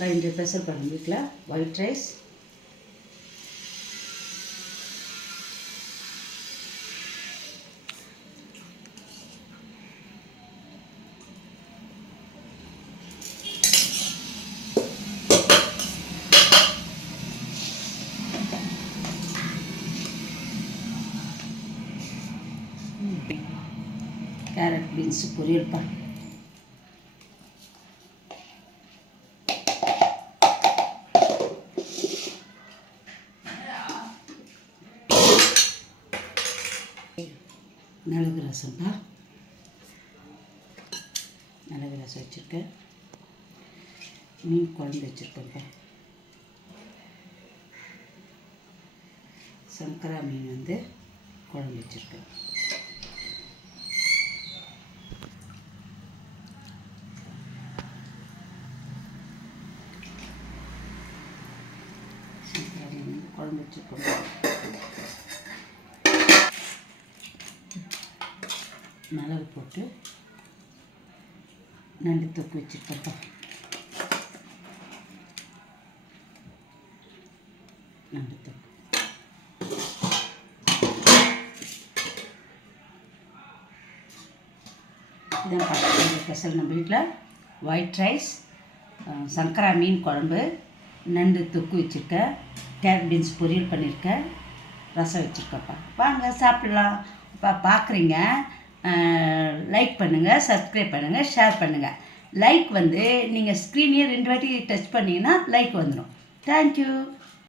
இன்றைய ஸ்பெஷல் பண்ண வீட்டில் ஒயிட் ரைஸ், கேரட் பீன்ஸ் பொரியல்ப்பா. மிளகு ரசம்ப்பா, மிளகு ரசம் வச்சுருக்கேன். மீன் குழம்பு வச்சுருக்கேன்ப்பா. சங்கரா மீன் குழம்பு வச்சுருக்கேன். சங்கரா மீன் குழம்பு வச்சுருக்கோம். மிளகு போட்டு நண்டு தொக்கு வச்சுருக்கப்பா. நண்டு தொக்கு இதான் பார்த்து ஸ்பெஷல். நம்ம வீட்டில் ஒயிட் ரைஸ், சங்கரா மீன் குழம்பு, நண்டு தொக்கு வச்சுருக்கேன், கேரட் பீன்ஸ் பொரியல் பண்ணியிருக்கேன், ரசம் வச்சுருக்கப்பா. வாங்க சாப்பிட்லாம். இப்போ பார்க்குறீங்க, லைக் பண்ணுங்கள், சப்ஸ்கிரைப் பண்ணுங்கள், ஷேர் பண்ணுங்கள். லைக் நீங்கள் ஸ்க்ரீனையே 2 வாட்டி டச் பண்ணிங்கன்னா லைக் வந்துடும். தேங்க்யூ.